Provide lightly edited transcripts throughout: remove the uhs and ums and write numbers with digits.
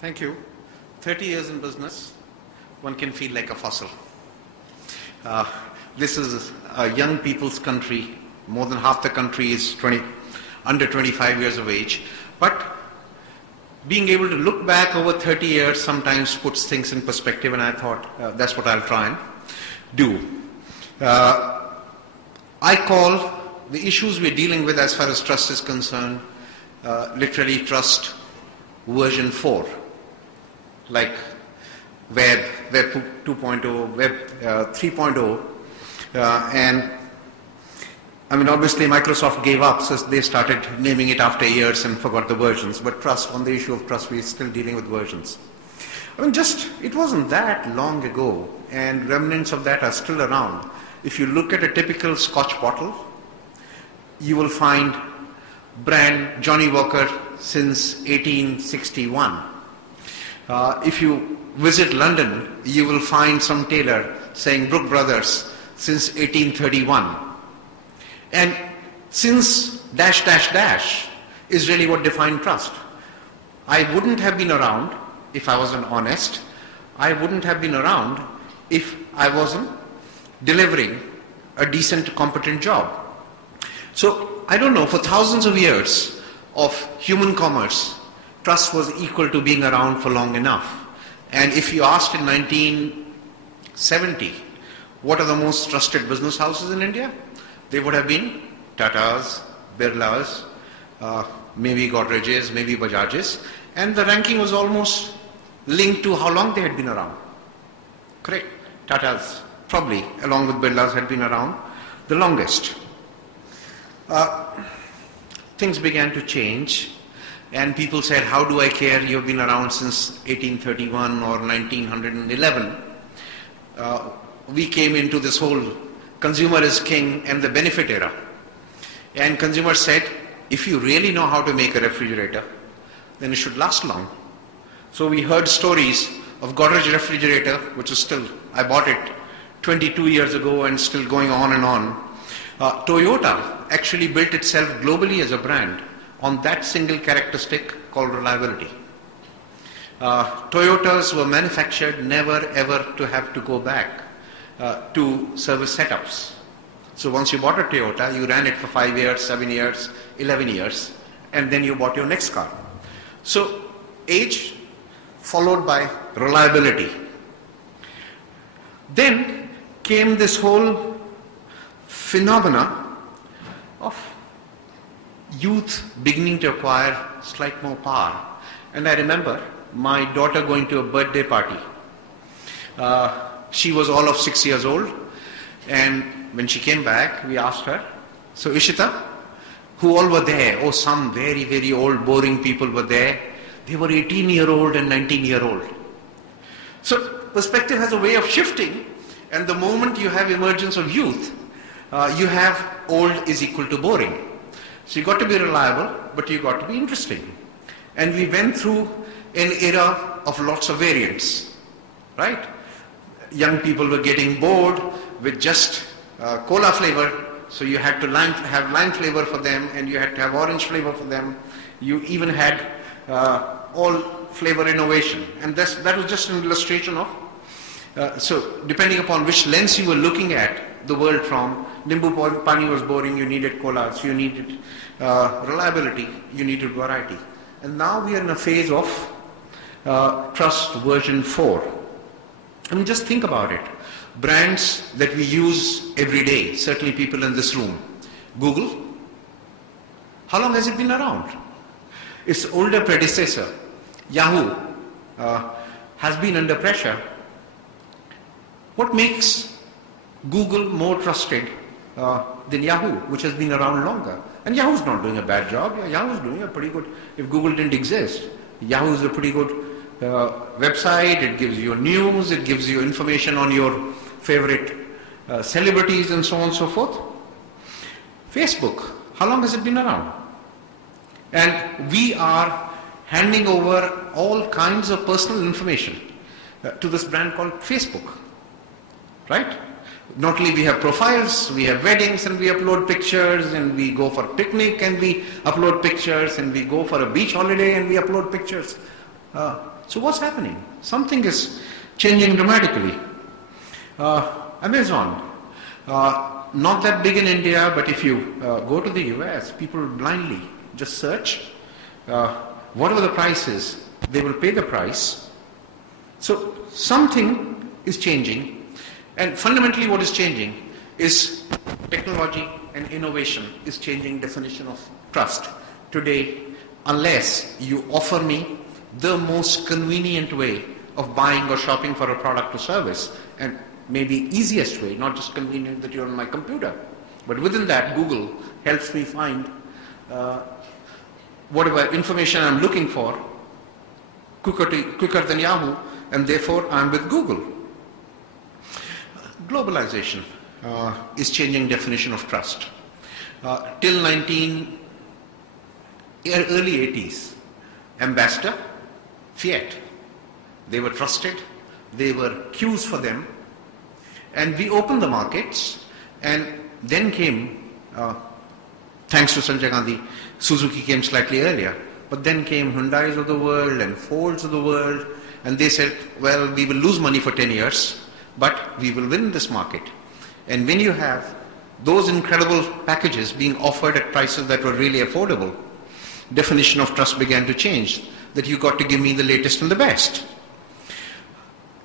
Thank you. 30 years in business, one can feel like a fossil. This is a young people's country. More than half the country is under 25 years of age. But being able to look back over 30 years sometimes puts things in perspective, and I thought that's what I'll try and do. I call the issues we're dealing with as far as trust is concerned literally trust version 4. Like Web 2.0, Web 3.0, and I mean obviously Microsoft gave up, so they started naming it after years and forgot the versions, but trust, on the issue of trust, we're still dealing with versions. I mean it wasn't that long ago, and remnants of that are still around. If you look at a typical Scotch bottle, you will find brand Johnnie Walker since 1861. If you visit London, you will find some tailor saying Brook Brothers since 1831. And since dash dash dash is really what defined trust. I wouldn't have been around if I wasn't honest. I wouldn't have been around if I wasn't delivering a decent, competent job. So I don't know, for thousands of years of human commerce, trust was equal to being around for long enough. And if you asked in 1970, what are the most trusted business houses in India? They would have been Tatas, Birlas, maybe Godrej's, maybe Bajaj's, and the ranking was almost linked to how long they had been around. Correct? Tatas, probably, along with Birlas, had been around the longest. Things began to change. And people said, how do I care? You've been around since 1831 or 1911. We came into this whole consumer is king and the benefit era. And consumers said, if you really know how to make a refrigerator, then it should last long. So we heard stories of Godrej refrigerator, which is still, I bought it 22 years ago and still going on and on. Toyota actually built itself globally as a brand on that single characteristic called reliability. Toyotas were manufactured never ever to have to go back to service setups. So once you bought a Toyota, you ran it for 5 years, 7 years, 11 years, and then you bought your next car. So age followed by reliability. Then came this whole phenomena of youth beginning to acquire slight more power. And I remember my daughter going to a birthday party. She was all of 6 years old, and when she came back, we asked her, so Ishita, who all were there? Oh, some very, very old, boring people were there. They were 18-year-old and 19-year-old. So perspective has a way of shifting, and the moment you have emergence of youth, you have old is equal to boring. So you got to be reliable, but you got to be interesting. And we went through an era of lots of variants, right? Young people were getting bored with just cola flavor, so you had to have lime flavor for them, and you had to have orange flavor for them. You even had all flavor innovation. And that was just an illustration of, so depending upon which lens you were looking at the world from, Nimbu Pani was boring, you needed colas, you needed reliability, you needed variety. And now we are in a phase of trust version 4. I mean, just think about it. Brands that we use every day, certainly people in this room. Google, how long has it been around? Its older predecessor, Yahoo, has been under pressure. What makes Google more trusted than Yahoo, which has been around longer? And Yahoo's not doing a bad job. Yahoo's doing a pretty good, if Google didn't exist, Yahoo is a pretty good website. It gives you news, it gives you information on your favorite celebrities and so on and so forth. Facebook, how long has it been around? And we are handing over all kinds of personal information to this brand called Facebook, right? Not only we have profiles, we have weddings and we upload pictures, and we go for a picnic and we upload pictures, and we go for a beach holiday and we upload pictures. So what's happening? Something is changing dramatically. Amazon, not that big in India, but if you go to the US, people blindly just search whatever the price is, they will pay the price. So something is changing, and fundamentally what is changing is technology and innovation is changing definition of trust. Today, unless you offer me the most convenient way of buying or shopping for a product or service, and maybe easiest way, not just convenient that you're on my computer, but within that Google helps me find whatever information I'm looking for quicker than Yahoo, and therefore I'm with Google. Globalization is changing definition of trust. Till early 80s, Ambassador, Fiat, they were trusted, they were queues for them, and we opened the markets, and then came, thanks to Sanjay Gandhi, Suzuki came slightly earlier, but then came Hyundais of the world and Fords of the world, and they said, well, we will lose money for 10 years, but we will win this market. And when you have those incredible packages being offered at prices that were really affordable, definition of trust began to change, that you got to give me the latest and the best.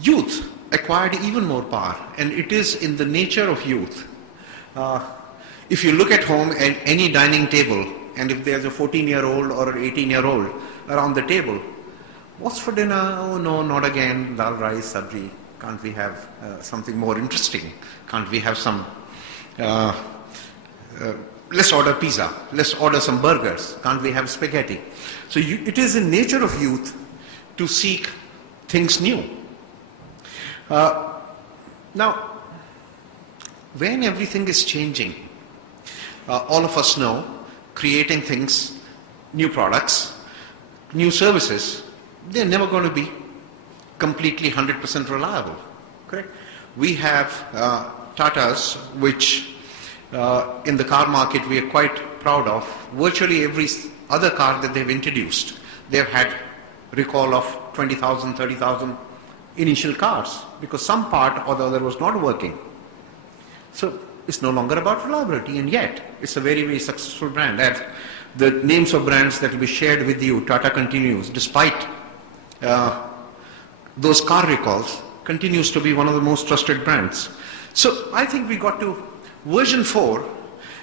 Youth acquired even more power, and it is in the nature of youth. If you look at home at any dining table, and if there's a 14-year-old or an 18-year-old around the table, what's for dinner? Oh no, not again, dal, rice, sabji. Can't we have something more interesting? Can't we have some, let's order pizza, let's order some burgers, can't we have spaghetti? So it is in nature of youth to seek things new. Now, when everything is changing, all of us know creating things, new products, new services, they're never going to be completely 100% reliable, correct? We have Tatas, which in the car market we are quite proud of. Virtually every other car that they've introduced, they've had recall of 20,000, 30,000 initial cars because some part or the other was not working. So it's no longer about reliability, and yet it's a very, very successful brand. And the names of brands that will be shared with you, Tata continues, despite those car recalls, continues to be one of the most trusted brands. So I think we got to, version 4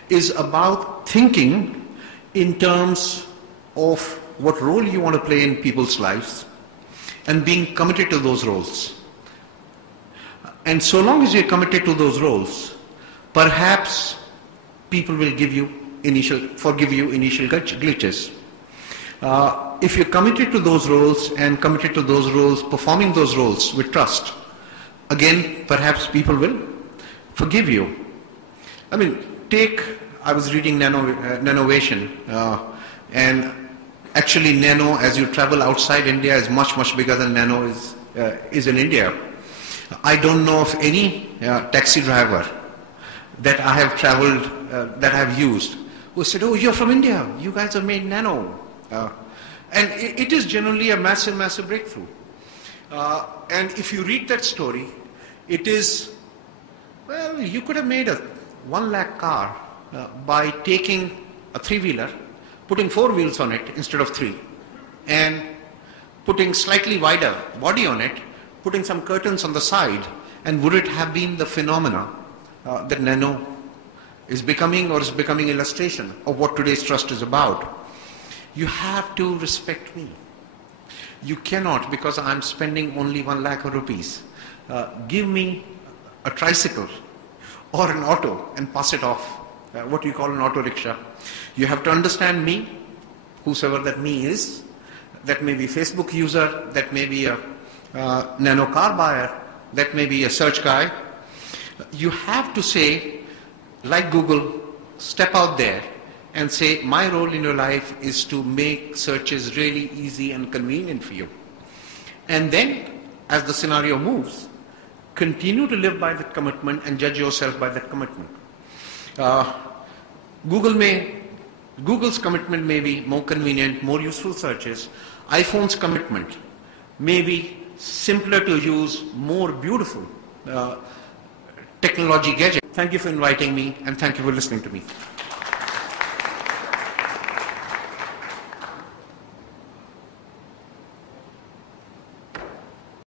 is about thinking in terms of what role you want to play in people's lives and being committed to those roles. And so long as you're committed to those roles, perhaps people will forgive you initial glitches. If you're committed to those roles and committed to those roles, performing those roles with trust, again, perhaps people will forgive you. I mean, I was reading Nanovation, and actually Nano, as you travel outside India, is much, much bigger than Nano is in India. I don't know of any taxi driver that I have traveled, that I have used, who said, oh, you're from India, you guys have made Nano. And it is generally a massive, massive breakthrough. And if you read that story, it is, well, you could have made a 1 lakh car by taking a 3-wheeler, putting 4 wheels on it instead of 3, and putting slightly wider body on it, putting some curtains on the side, and would it have been the phenomena that Nano is becoming, or is becoming illustration of what today's trust is about? You have to respect me. You cannot, because I'm spending only 1 lakh of rupees, give me a tricycle or an auto and pass it off, what you call an auto rickshaw. You have to understand me, whosoever that me is. That may be a Facebook user, that may be a Nano car buyer, that may be a search guy. You have to say, like Google, step out there and say, my role in your life is to make searches really easy and convenient for you. And then, as the scenario moves, continue to live by that commitment and judge yourself by that commitment. Google's commitment may be more convenient, more useful searches. iPhone's commitment maybe simpler to use, more beautiful technology gadget. Thank you for inviting me and thank you for listening to me.